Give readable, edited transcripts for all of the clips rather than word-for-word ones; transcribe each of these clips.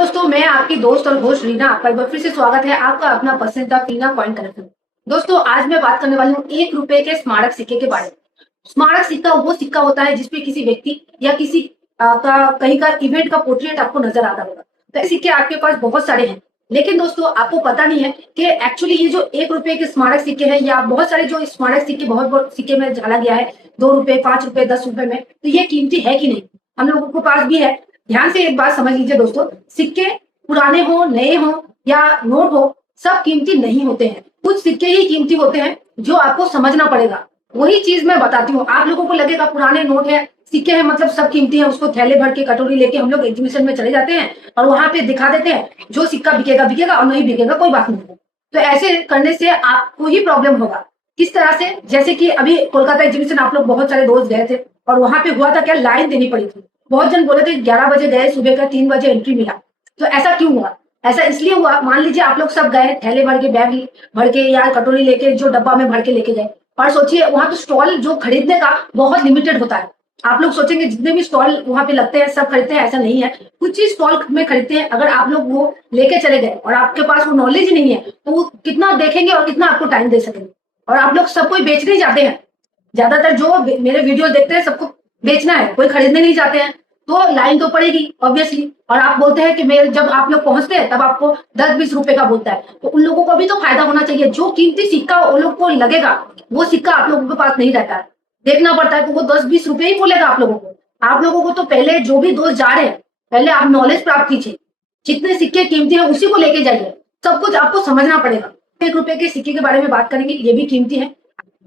दोस्तों, मैं आपकी दोस्त और होस्ट रीना, आपका एक बार फिर से स्वागत है आपका अपना पसंदीदा रीना कॉइन कलेक्शन। दोस्तों, आज मैं बात करने वाली हूँ 1 रुपए के स्मारक सिक्के के बारे में। स्मारक सिक्का वो सिक्का होता है जिसपे किसी व्यक्ति या किसी का कहीं का इवेंट का पोर्ट्रेट आपको नजर आता होगा। तो ऐसे सिक्के आपके पास बहुत सारे हैं, लेकिन दोस्तों आपको पता नहीं है कि एक्चुअली ये जो 1 रुपए के स्मारक सिक्के हैं या बहुत सारे जो स्मारक सिक्के बहुत बहुत सिक्के में डाला गया है, 2 रुपए, 5 रुपए, 10 रुपए में, तो ये कीमती है कि नहीं, हम लोगों के पास भी है। ध्यान से एक बात समझ लीजिए दोस्तों, सिक्के पुराने हो, नए हो या नोट हो, सब कीमती नहीं होते हैं। कुछ सिक्के ही कीमती होते हैं जो आपको समझना पड़ेगा। वही चीज मैं बताती हूँ। आप लोगों को लगेगा पुराने नोट है, सिक्के हैं, मतलब सब कीमती है, उसको थैले भर के कटोरी लेके हम लोग एग्जीबिशन में चले जाते हैं और वहां पे दिखा देते हैं, जो सिक्का बिकेगा बिकेगा और नहीं बिकेगा कोई बात नहीं है। तो ऐसे करने से आपको ही प्रॉब्लम होगा। किस तरह से? जैसे कि अभी कोलकाता एग्जीबिशन आप लोग बहुत सारे दोस्त गए थे और वहां पे हुआ था क्या, लाइन देनी पड़ी थी। बहुत जन बोले थे 11 बजे गए, सुबह का 3 बजे एंट्री मिला। तो ऐसा क्यों हुआ? ऐसा इसलिए हुआ, मान लीजिए आप लोग सब गए, थैले भर के, बैग भर के या कटोरी लेके, जो डब्बा में भर के लेके गए, और सोचिए वहां तो स्टॉल जो खरीदने का बहुत लिमिटेड होता है। आप लोग सोचेंगे जितने भी स्टॉल वहां पे लगते हैं सब खरीदते हैं, ऐसा नहीं है। कुछ ही स्टॉल में खरीदते हैं। अगर आप लोग वो लेके चले गए और आपके पास वो नॉलेज ही नहीं है, तो वो कितना देखेंगे और कितना आपको टाइम दे सकेंगे। और आप लोग सब कोई बेचने ही जाते हैं, ज्यादातर जो मेरे वीडियो देखते हैं सबको बेचना है, कोई खरीदने नहीं जाते हैं। तो लाइन तो पड़ेगी ऑब्वियसली। और आप बोलते हैं कि मेरे, जब आप लोग पहुंचते हैं तब आपको 10-20 रुपए का बोलता है, तो उन लोगों को भी तो फायदा होना चाहिए। जो कीमती सिक्का उन लोग को लगेगा, वो सिक्का आप लोगों के पास नहीं रहता है, देखना पड़ता है। तो वो 10-20 रुपए ही बोलेगा आप लोगों को। आप लोगों को तो पहले, जो भी दोस्त जा रहे हैं, पहले आप नॉलेज प्राप्त कीजिए। जितने सिक्के कीमती है उसी को लेके जाइए। सब कुछ आपको समझना पड़ेगा। 1 रुपए के सिक्के के बारे में बात करेंगे, ये भी कीमती है।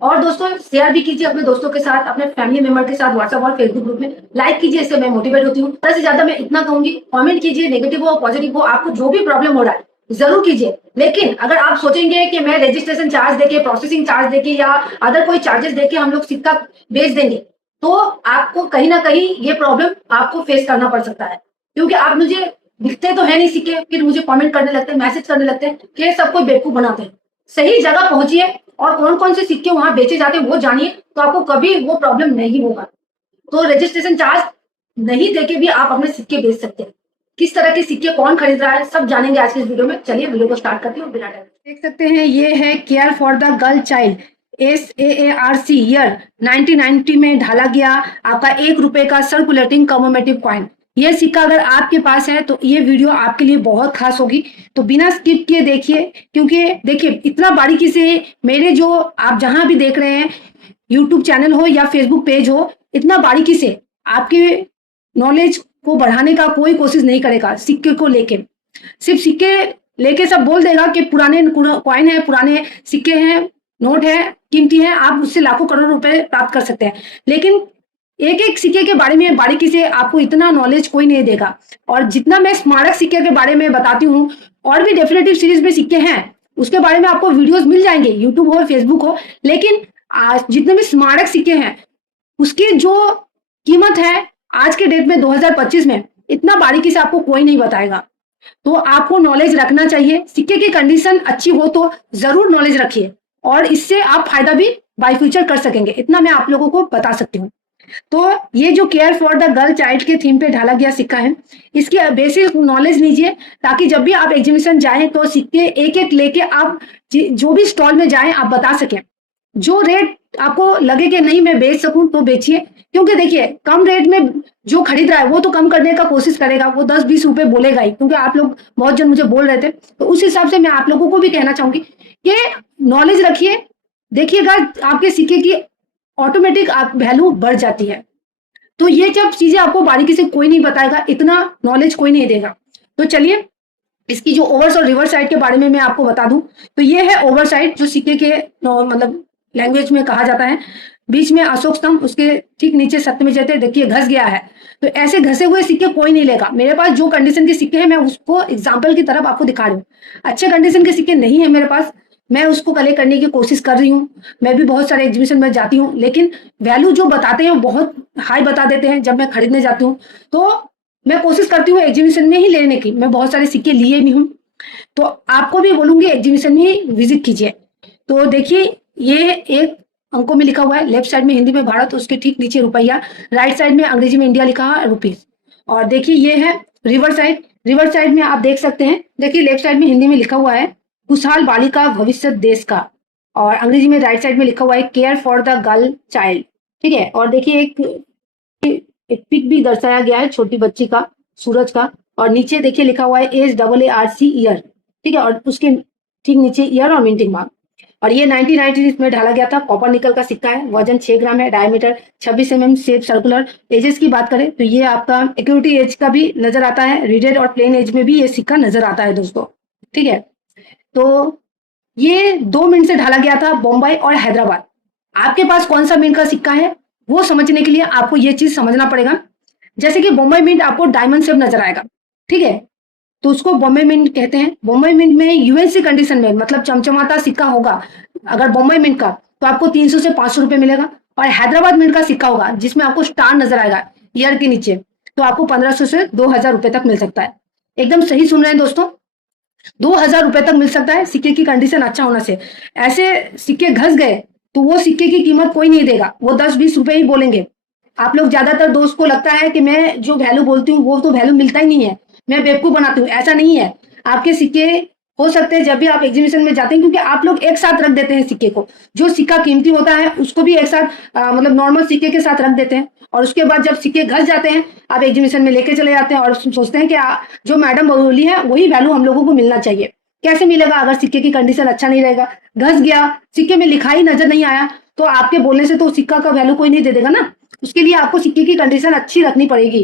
और दोस्तों शेयर भी कीजिए अपने दोस्तों के साथ, अपने फैमिली मेंबर के साथ, व्हाट्सएप और फेसबुक ग्रुप में लाइक कीजिए, इससे मैं मोटिवेट होती हूँ। ज्यादा से ज्यादा मैं इतना कहूंगी, कमेंट कीजिए, नेगेटिव हो पॉजिटिव हो, आपको जो भी प्रॉब्लम हो रहा है जरूर कीजिए। लेकिन अगर आप सोचेंगे कि मैं रजिस्ट्रेशन चार्ज देके, प्रोसेसिंग चार्ज देके या अदर कोई चार्जेस देके हम लोग सिक्का बेच देंगे, तो आपको कहीं ना कहीं ये प्रॉब्लम आपको फेस करना पड़ सकता है। क्योंकि आप मुझे दिखते तो है नहीं सिक्के, फिर मुझे कमेंट करने लगते हैं, मैसेज करने लगते हैं कि सबको बेवकूफ बनाते हैं। सही जगह पहुंचिए और कौन कौन से सिक्के वहां बेचे जाते हैं वो जानिए, तो आपको कभी वो प्रॉब्लम नहीं होगा। तो रजिस्ट्रेशन चार्ज नहीं देके भी आप अपने सिक्के बेच सकते हैं। किस तरह के सिक्के कौन खरीद रहा है सब जानेंगे आज के इस वीडियो में। चलिए वीडियो को स्टार्ट करते हैं बिना टाइम। देख सकते हैं ये है care for the girl child, SAARC year 1990 में ढाला गया आपका 1 रुपए का सर्कुलेटिंग कमोमेटिव कॉइन। ये सिक्का अगर आपके पास है तो ये वीडियो आपके लिए बहुत खास होगी, तो बिना स्किप किए देखिए। क्योंकि देखिए इतना बारीकी से मेरे जो आप जहां भी देख रहे हैं, यूट्यूब चैनल हो या फेसबुक पेज हो, इतना बारीकी से आपके नॉलेज को बढ़ाने का कोई कोशिश नहीं करेगा। सिक्के को लेके, सिर्फ सिक्के लेके सब बोल देगा कि पुराने कॉइन है, पुराने सिक्के हैं, नोट है, कीमती है, आप उससे लाखों करोड़ रुपए प्राप्त कर सकते हैं। लेकिन एक एक सिक्के के बारे में बारीकी से आपको इतना नॉलेज कोई नहीं देगा। और जितना मैं स्मारक सिक्के के बारे में बताती हूँ, और भी डेफिनेटिव सीरीज में सिक्के हैं, उसके बारे में आपको वीडियोस मिल जाएंगे, यूट्यूब हो फेसबुक हो। लेकिन आज जितने भी स्मारक सिक्के हैं, उसकी जो कीमत है आज के डेट में 2025 में, इतना बारीकी से आपको कोई नहीं बताएगा। तो आपको नॉलेज रखना चाहिए। सिक्के की कंडीशन अच्छी हो तो जरूर नॉलेज रखिए, और इससे आप फायदा भी बाय फ्यूचर कर सकेंगे, इतना मैं आप लोगों को बता सकती हूँ। तो ये जो care for the girl child के थीम पे ढाला गया सिक्का है, इसकी बेसिक नॉलेज लीजिए, ताकि जब भी आप एग्जीबिशन जाएं तो सिक्के एक एक लेके आप जो भी स्टॉल में जाएं आप बता सकें। जो रेट आपको लगे कि नहीं मैं बेच सकूं तो बेचिए। क्योंकि देखिए कम रेट में जो खरीद रहा है वो तो कम करने का कोशिश करेगा, वो 10-20 रुपए बोलेगा ही, क्योंकि आप लोग बहुत जन मुझे बोल रहे थे। तो उस हिसाब से मैं आप लोगों को भी कहना चाहूंगी कि नॉलेज रखिए। देखिएगा आपके सिक्के की ऑटोमेटिक आप वैल्यू बढ़ जाती है। तो ये जब चीजें आपको बारीकी से कोई नहीं बताएगा, इतना नॉलेज कोई नहीं देगा। तो चलिए इसकी जो ओवर्स और रिवर्स साइड के बारे में मैं आपको बता दूं। तो ये है ओवर साइड, जो सिक्के के मतलब लैंग्वेज में कहा जाता है। बीच में अशोक स्तंभ, उसके ठीक नीचे सत्यमेव जयते, देखिए घस गया है। तो ऐसे घसे हुए सिक्के कोई नहीं लेगा। मेरे पास जो कंडीशन के सिक्के हैं मैं उसको एग्जाम्पल की तरफ आपको दिखा रही हूँ। अच्छे कंडीशन के सिक्के नहीं है मेरे पास, मैं उसको कलेक्ट करने की कोशिश कर रही हूँ। मैं भी बहुत सारे एग्जीबिशन में जाती हूँ, लेकिन वैल्यू जो बताते हैं बहुत हाई बता देते हैं जब मैं खरीदने जाती हूँ। तो मैं कोशिश करती हूँ एग्जीबिशन में ही लेने की। मैं बहुत सारे सिक्के लिए भी हूँ, तो आपको भी बोलूंगी एग्जीबिशन में ही विजिट कीजिए। तो देखिए ये एक अंकों में लिखा हुआ है, लेफ्ट साइड में हिंदी में भारत, उसके ठीक नीचे रुपया, राइट साइड में अंग्रेजी में इंडिया लिखा है रुपीज। और देखिए ये है रिवर साइड, रिवर्स साइड में आप देख सकते हैं, देखिए लेफ्ट साइड में हिंदी में लिखा हुआ है खुशहाल बालिका भविष्य देश का, और अंग्रेजी में राइट साइड में लिखा हुआ है care for the girl child. ठीक है, और देखिए एक पिक भी दर्शाया गया है छोटी बच्ची का, सूरज का, और नीचे देखिए लिखा हुआ है AARC ईयर। ठीक है, और उसके ठीक नीचे ईयर और मिंटिंग मार्क। और ये 1990 में ढाला गया था, कॉपर निकल का सिक्का है, वजन 6 ग्राम है, diameter 26 mm, shape circular. Edges की बात करें तो ये आपका एक्यूरिटी एज का भी नजर आता है, रीडेड और प्लेन एज में भी ये सिक्का नजर आता है दोस्तों। ठीक है, तो ये 2 मिनट से ढाला गया था, बॉम्बे और हैदराबाद। आपके पास कौन सा मिंट का सिक्का है वो समझने के लिए आपको ये चीज समझना पड़ेगा। जैसे कि बॉम्बे मिंट आपको डायमंड शेप नजर आएगा, ठीक है, तो उसको बॉम्बे मिंट कहते हैं। बॉम्बे मिंट में यूएनसी कंडीशन में मतलब चमचमाता सिक्का होगा अगर बॉम्बे मिंट का, तो आपको 300 से 500 रुपए मिलेगा। और हैदराबाद मिंट का सिक्का होगा जिसमें आपको स्टार नजर आएगा ईयर के नीचे, तो आपको 1500 से 2000 रुपए तक मिल सकता है। एकदम सही सुन रहे हैं दोस्तों, 2000 रुपए तक मिल सकता है सिक्के की कंडीशन अच्छा होना से। ऐसे सिक्के घस गए तो वो सिक्के की कीमत कोई नहीं देगा, वो 10-20 रुपए ही बोलेंगे। आप लोग ज्यादातर दोस्त को लगता है कि मैं जो वैल्यू बोलती हूँ वो तो वैल्यू मिलता ही नहीं है, मैं बेवकूफ बनाती हूँ, ऐसा नहीं है। आपके सिक्के हो सकते हैं जब भी आप एग्जीबिशन में जाते हैं, क्योंकि आप लोग एक साथ रख देते हैं सिक्के को, जो सिक्का कीमती होता है उसको भी एक साथ मतलब नॉर्मल सिक्के के साथ रख देते हैं, और उसके बाद जब सिक्के घस जाते हैं आप एग्जीबिशन में लेके चले जाते हैं और सोचते हैं कि जो मैडम बोली है वही वैल्यू हम लोगों को मिलना चाहिए। कैसे मिलेगा अगर सिक्के की कंडीशन अच्छा नहीं रहेगा, घस गया, सिक्के में लिखाई नजर नहीं आया, तो आपके बोलने से तो सिक्का का वैल्यू कोई नहीं दे देगा ना। उसके लिए आपको सिक्के की कंडीशन अच्छी रखनी पड़ेगी।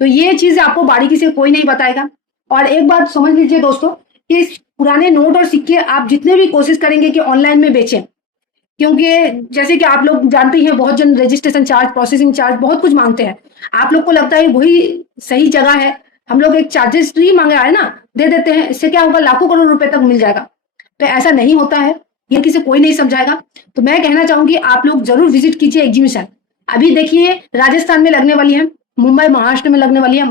तो ये चीज आपको बारीकी से कोई नहीं बताएगा। और एक बात समझ लीजिए दोस्तों कि पुराने नोट और सिक्के आप जितने भी कोशिश करेंगे कि ऑनलाइन में बेचें, क्योंकि जैसे कि आप लोग जानते ही हैं बहुत जन रजिस्ट्रेशन चार्ज, प्रोसेसिंग चार्ज बहुत कुछ मांगते हैं। आप लोग को लगता है वही सही जगह है, हम लोग एक चार्जेस फ्री मांगे आए ना, दे देते हैं, इससे क्या होगा लाखों करोड़ रुपए तक मिल जाएगा। तो ऐसा नहीं होता है, ये किसी कोई नहीं समझाएगा। तो मैं कहना चाहूंगी आप लोग जरूर विजिट कीजिए एग्जीबिशन। अभी देखिए राजस्थान में लगने वाली है, मुंबई महाराष्ट्र में लगने वाली है,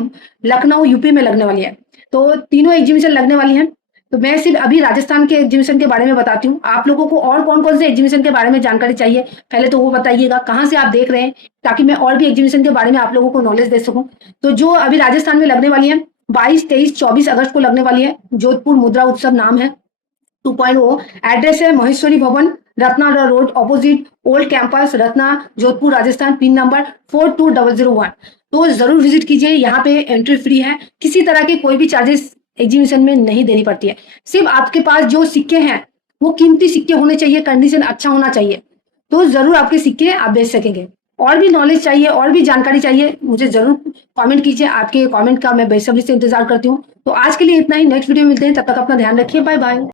लखनऊ यूपी में लगने वाली है, तो तीनों एग्जीबिशन लगने वाली है। तो मैं सिर्फ अभी राजस्थान के एग्जीबिशन के बारे में बताती हूँ। आप लोगों को और कौन कौन से एग्जीबिशन के बारे में जानकारी चाहिए पहले तो वो बताइएगा, कहाँ से आप देख रहे हैं, ताकि मैं और भी एग्जीबिशन के बारे में आप लोगों को नॉलेज दे सकूं। तो जो अभी राजस्थान में लगने वाली है 22, 23, 24 अगस्त को लगने वाली है, जोधपुर मुद्रा उत्सव नाम है, 2.0। एड्रेस है महेश्वरी भवन, Ratna road, opposite old campus, Ratna, Jodhpur, Rajasthan. Pin number 42001। तो जरूर विजिट कीजिए, यहाँ पे एंट्री फ्री है, किसी तरह के कोई भी चार्जेस एग्जीबिशन में नहीं देनी पड़ती है। सिर्फ आपके पास जो सिक्के हैं वो कीमती सिक्के होने चाहिए, कंडीशन अच्छा होना चाहिए, तो जरूर आपके सिक्के आप बेच सकेंगे। और भी नॉलेज चाहिए, और भी जानकारी चाहिए, मुझे जरूर कमेंट कीजिए, आपके कमेंट का मैं बेसब्री से इंतजार करती हूँ। तो आज के लिए इतना ही, नेक्स्ट वीडियो में मिलते हैं, तब तक अपना ध्यान रखिए, बाय बाय।